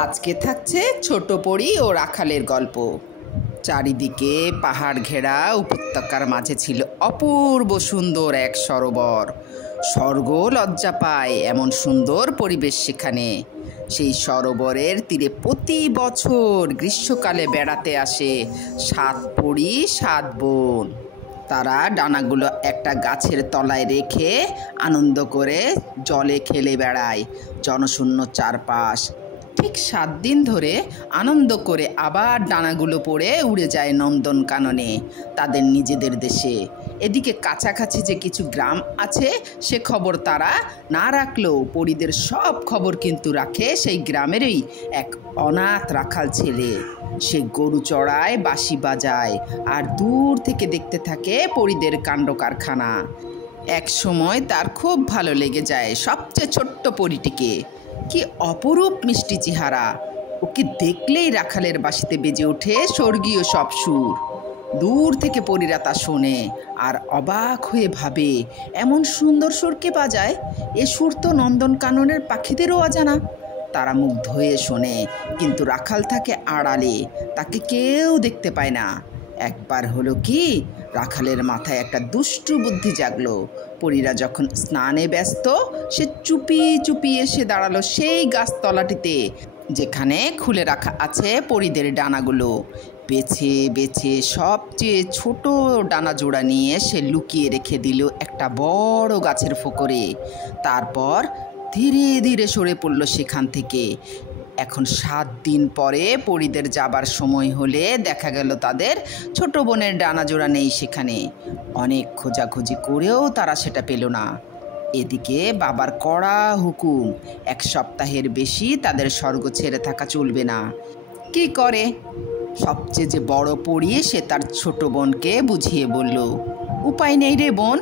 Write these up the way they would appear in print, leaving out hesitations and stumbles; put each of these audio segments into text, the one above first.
আজকে থাকছে ছোট পরী ও রাখালের গল্প। চারিদিকে পাহাড় ঘেরা উপত্যকার মাঝে ছিল অপূর্ব সুন্দর এক সরোবর। স্বর্গ লজ্জা পায় এমন সুন্দর পরিবেশ সেখানে। সেই সরোবরের তীরে প্রতি বছর গ্রীষ্মকালে বেড়াতে আসে 7 পরী 7 বোন। তারা ডানাগুলো একটা গাছের তলায় রেখে আনন্দ করে জলে খেলে বেড়ায় জনশূন্য চারপাশ। ঠিক 7 দিন ধরে আনন্দ করে আবার ডানাগুলো পড়ে উড়ে যায় নন্দনকাননে, তাদের নিজেদের দেশে। এদিকে কাছাকাছি যে কিছু গ্রাম আছে সে খবর তারা না রাখলেও পরীদের সব খবর কিন্তু রাখে সেই গ্রামেরই এক অনাথ রাখাল ছেলে। সে গরু চড়ায়, বাঁশি বাজায় আর দূর থেকে দেখতে থাকে পরীদের কাণ্ড কারখানা। এক সময় তার খুব ভালো লেগে যায় সবচেয়ে ছোট্ট পরীটিকে। কি অপরূপ মিষ্টি চেহারা! ওকে দেখলেই রাখালের বাঁশিতে বেজে ওঠে স্বর্গীয় সব সুর। দূর থেকে পরীরা তা শোনে আর অবাক হয়ে ভাবে, এমন সুন্দর সুর কে বাজায়? এ সুর তো নন্দনকাননের পাখিদেরও অজানা। তারা মুগ্ধ হয়ে শোনে, কিন্তু রাখাল থাকে আড়ালে, তাকে কেউ দেখতে পায় না। একবার হলো কি, রাখালের মাথায় একটা দুষ্টু বুদ্ধি জাগলো। পরীরা যখন স্নানে ব্যস্ত, সে চুপি চুপি এসে দাঁড়ালো সেই গাছতলাটিতে যেখানে খুলে রাখা আছে পরীদের ডানাগুলো। বেছে বেছে সবচেয়ে ছোট ডানা জোড়া নিয়ে সে লুকিয়ে রেখে দিল একটা বড় গাছের ফোকরে। তারপর ধীরে ধীরে সরে পড়ল সেখান থেকে। এখন 7 দিন পরে পরীদের যাবার সময় হলে দেখা গেল তাদের ছোট বোনের ডানা জোড়া নেই সেখানে। অনেক খোঁজাখুঁজি করেও তারা সেটা পেল না। এদিকে বাবার কড়া হুকুম, 1 সপ্তাহের বেশি তাদের স্বর্গ ছেড়ে থাকা চলবে না। কি করে? সবচেয়ে যে বড় পরী সে তার ছোট বোনকে বুঝিয়ে বলল, উপায় নেই রে বোন,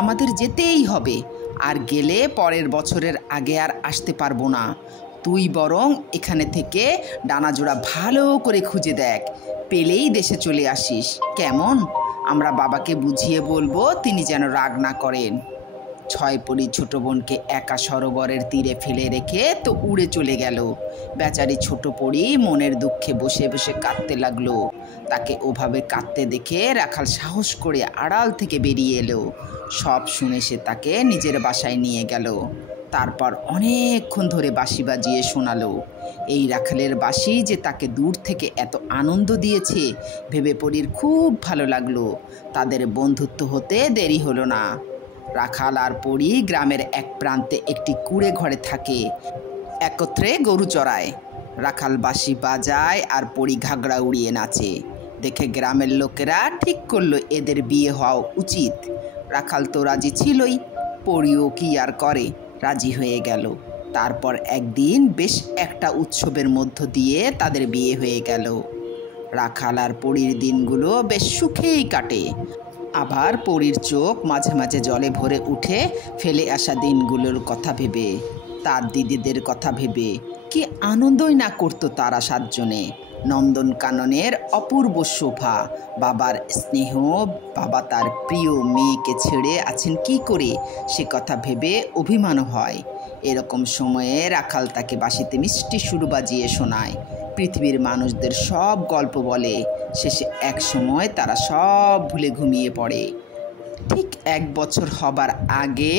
আমাদের যেতেই হবে। আর গেলে পরের বছরের আগে আর আসতে পারবো না। তুই বরং এখানে থেকে ডানাজোড়া ভালো করে খুঁজে দেখ, পেলেই দেশে চলে আসিস, কেমন? আমরা বাবাকে বুঝিয়ে বলবো, তিনি যেন রাগ না করেন। 6 পরী ছোট বোনকে একা সরোবরের তীরে ফেলে রেখে তো উড়ে চলে গেল। বেচারি ছোট পরী মনের দুঃখে বসে বসে কাঁদতে লাগলো। তাকে ওভাবে কাঁদতে দেখে রাখাল সাহস করে আড়াল থেকে বেরিয়ে এলো। সব শুনে সে তাকে নিজের বাসায় নিয়ে গেল। তারপর অনেকক্ষণ ধরে বাঁশি বাজিয়ে শোনালো। এই রাখালের বাঁশি যে তাকে দূর থেকে এত আনন্দ দিয়েছে ভেবে পরীর খুব ভালো লাগলো। তাদের বন্ধুত্ব হতে দেরি হলো না। রাখাল আর পরী গ্রামের এক প্রান্তে একটি কুঁড়ে ঘরে থাকে, একত্রে গরু চড়ায়। রাখাল বাঁশি বাজায় আর পরী ঘাগড়া উড়িয়ে নাচে। দেখে গ্রামের লোকেরা ঠিক করলো এদের বিয়ে হওয়া উচিত। রাখাল তো রাজি ছিলই, পরীও কি আর করে, রাজি হয়ে গেল। তারপর একদিন বেশ একটা উৎসবের মধ্য দিয়ে তাদের বিয়ে হয়ে গেল। রাখাল আর পরীর দিনগুলো বেশ সুখেই কাটে। আবার পরীর চোখ মাঝে মাঝে জলে ভরে উঠে ফেলে আসা দিনগুলোর কথা ভেবে, তার দিদিদের কথা ভেবে। কি আনন্দই না করতো তারা 7 জনে। নন্দনকাননের অপূর্ব শোভা, বাবার স্নেহ, বাবা তার প্রিয় মেয়েকে ছেড়ে আছেন কি করে, সে কথা ভেবে অভিমানও হয়। এরকম সময়ে রাখাল তাকে বাঁশিতে মিষ্টি সুর বাজিয়ে শোনায়, পৃথিবীর মানুষদের সব গল্প বলে। শেষে এক সময় তারা সব ভুলে ঘুমিয়ে পড়ে। ঠিক 1 বছর হবার আগে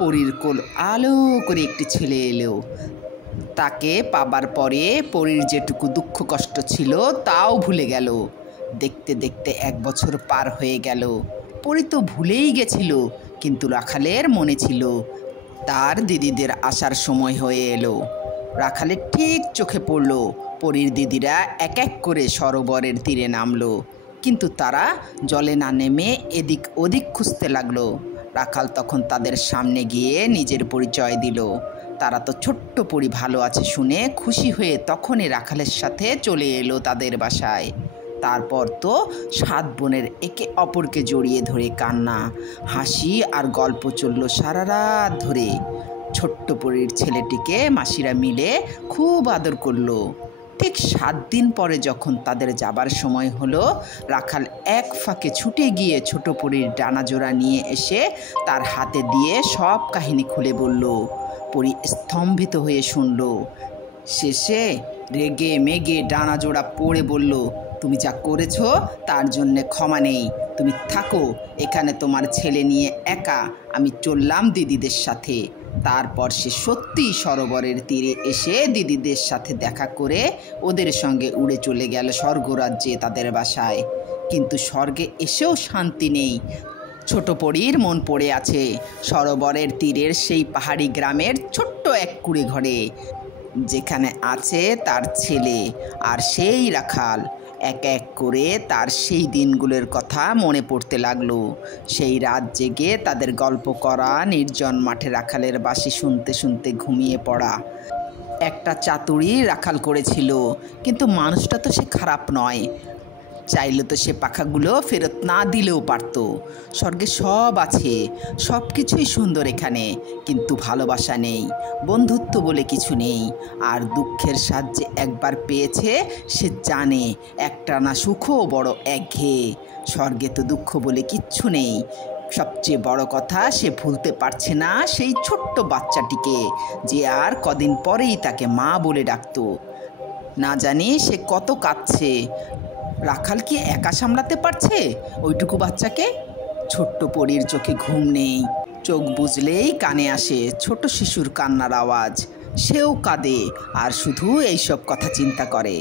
পরীর কোল আলো করে একটি ছেলে এলো। তাকে পাবার পরে পরীর যেটুকু দুঃখ কষ্ট ছিল তাও ভুলে গেল। দেখতে দেখতে 1 বছর পার হয়ে গেল। পরী তো ভুলেই গেছিল, কিন্তু রাখালের মনে ছিল। তার দিদিদের আসার সময় হয়ে এলো। রাখালের ঠিক চোখে পড়ল পরীর দিদিরা এক এক করে সরোবরের তীরে নামলো, কিন্তু তারা জলে না নেমে এদিক ওদিক খুঁজতে লাগলো। রাখাল তখন তাদের সামনে গিয়ে নিজের পরিচয় দিল। তারা তো ছোট্ট পরী ভালো আছে শুনে খুশি হয়ে তখনই রাখালের সাথে চলে এলো তাদের বাসায়। তারপর তো 7 বোনের একে অপরকে জড়িয়ে ধরে কান্না, হাসি আর গল্প চলল সারা রাত ধরে। ছোট্ট পরীর ছেলেটিকে মাসিরা মিলে খুব আদর করলো। ঠিক 7 দিন পরে যখন তাদের যাবার সময় হলো, রাখাল এক ফাঁকে ছুটে গিয়ে ছোট পরীর ডানা জোড়া নিয়ে এসে তার হাতে দিয়ে সব কাহিনী খুলে বলল। পরী স্তম্ভিত হয়ে শুনল। শেষে রেগে মেগে ডানা জোড়া পড়ে বলল, তুমি যা করেছো তার জন্যে ক্ষমা নেই। তুমি থাকো এখানে তোমার ছেলে নিয়ে একা, আমি চললাম দিদিদের সাথে। তারপর সে সত্যিই সরোবরের তীরে এসে দিদিদের সাথে দেখা করে ওদের সঙ্গে উড়ে চলে গেল স্বর্গরাজ্যে তাদের বাসায়। কিন্তু স্বর্গে এসেও শান্তি নেই। ছোট পরীর মন পড়ে আছে সরোবরের তীরের সেই পাহাড়ি গ্রামের ছোট্ট এক কুঁড়ে ঘরে, যেখানে আছে তার ছেলে আর সেই রাখাল। এক এক করে তার সেই দিনগুলোর কথা মনে পড়তে লাগলো। সেই রাত জেগে তাদের গল্প করা, নির্জন মাঠে রাখালের বাঁশি শুনতে শুনতে ঘুমিয়ে পড়া। একটা চাতুরি রাখাল করেছিল, কিন্তু মানুষটা তো সে খারাপ নয়। চাইলে তো সে পাখাগুলো ফেরত না দিলেও পারত। স্বর্গে সব আছে, সব কিছুই সুন্দর এখানে, কিন্তু ভালোবাসা নেই, বন্ধুত্ব বলে কিছু নেই। আর দুঃখের সাহায্যে একবার পেয়েছে, সে জানে একটানা সুখও বড় একঘেয়ে। স্বর্গে তো দুঃখ বলে কিচ্ছু নেই। সবচেয়ে বড় কথা, সে ভুলতে পারছে না সেই ছোট্ট বাচ্চাটিকে, যে আর কদিন পরেই তাকে মা বলে ডাকত। না জানি সে কত কাঁদছে। রাখাল কি একা সামলাতে পারছে ওইটুকু বাচ্চাকে? ছোট্ট পরীর চোখে ঘুম নেই। চোখ বুজলেই কানে আসে ছোট শিশুর কান্নার আওয়াজ। সেও কাঁদে আর শুধু এইসব কথা চিন্তা করে।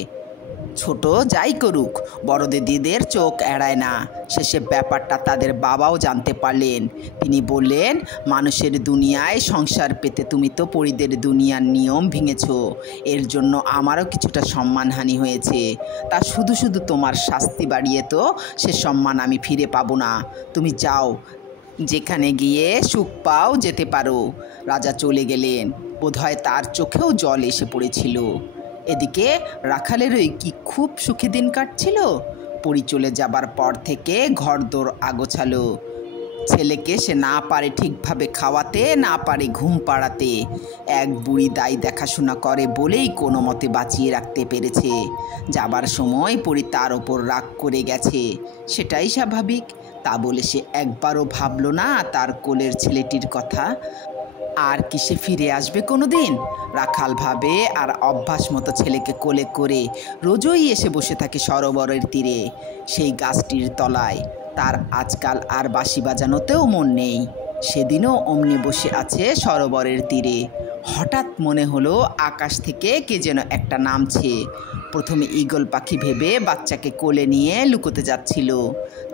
ছোট যাই করুক, বড় দিদিদের চোখ এড়ায় না। শেষে ব্যাপারটা তাদের বাবাও জানতে পারলেন। তিনি বললেন, মানুষের দুনিয়ায় সংসার পেতে তুমি তো পরীদের দুনিয়ার নিয়ম ভেঙেছ। এর জন্য আমারও কিছুটা সম্মানহানি হয়েছে। তা শুধু শুধু তোমার শাস্তি বাড়িয়ে তো সে সম্মান আমি ফিরে পাবো না। তুমি যাও, যেখানে গিয়ে সুখ পাও যেতে পারো। রাজা চলে গেলেন। বোধহয় তার চোখেও জল এসে পড়েছিল। এদিকে রাখালেরই কি খুব সুখে দিন কাটছিল। পরী চলে যাবার পর থেকে ঘরদোর আগোছালো। ছেলেকে সে না পারে ঠিকভাবে খাওয়াতে, না পারে ঘুম পাড়াতে। এক বুড়ি দাই দেখাশোনা করে বলেই কোনো মতে বাঁচিয়ে রাখতে পেরেছে। যাবার সময় পরী তার ওপর রাগ করে গেছে, সেটাই স্বাভাবিক। তা বলে সে একবারও ভাবল না তার কোলের ছেলেটির কথা। আর কি সে ফিরে আসবে কোনো দিন? রাখাল ভাবে আর অভ্যাস মতো ছেলেকে কোলে করে রোজই এসে বসে থাকে সরোবরের তীরে, সেই গাছটির তলায়। তার আজকাল আর বাঁশি বাজানোতেও মন নেই। সেদিনও অমনি বসে আছে সরোবরের তীরে। হঠাৎ মনে হলো আকাশ থেকে কে যেন একটা নামছে। প্রথমে ঈগল পাখি ভেবে বাচ্চাকে কোলে নিয়ে লুকোতে যাচ্ছিল।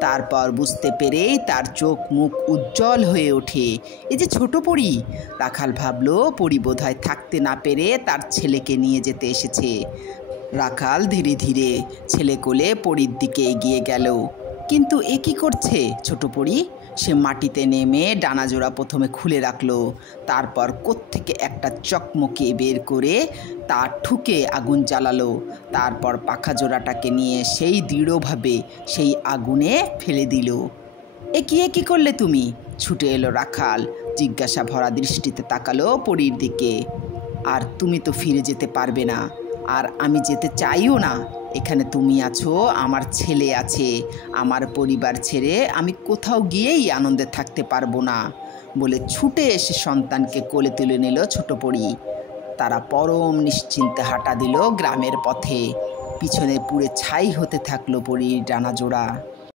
তারপর বুঝতে পেরেই তার চোখ মুখ উজ্জ্বল হয়ে ওঠে। এই যে ছোট পরী। রাখাল ভাবল পরী বোধহয় থাকতে না পেরে তার ছেলেকে নিয়ে যেতে এসেছে। রাখাল ধীরে ধীরে ছেলে কোলে পরীর দিকে এগিয়ে গেল। কিন্তু এ কী করছে ছোট পরী? সে মাটিতে নেমে ডানাজোড়া প্রথমে খুলে রাখলো, তারপর কোত্থেকে একটা চকমকি বের করে তা ঠুকে আগুন জ্বালালো। তারপর পাখা জোড়াটাকে নিয়ে সেই দৃঢ়ভাবে সেই আগুনে ফেলে দিল। এ কি করলে তুমি? ছুটে এলো রাখাল, জিজ্ঞাসা ভরা দৃষ্টিতে তাকালো পরীর দিকে। আর তুমি তো ফিরে যেতে পারবে না, আর আমি যেতে চাইও না। এখানে তুমি আছো, আমার ছেলে আছে, আমার পরিবার ছেড়ে আমি কোথাও গিয়েই আনন্দে থাকতে পারবো না বলে ছুটে এসে সন্তানকে কোলে তুলে নিল ছোট পরী। তারা পরম নিশ্চিন্তে হাঁটা দিল গ্রামের পথে। পিছনে পুড়ে ছাই হতে থাকলো পরীর ডানাজোড়া।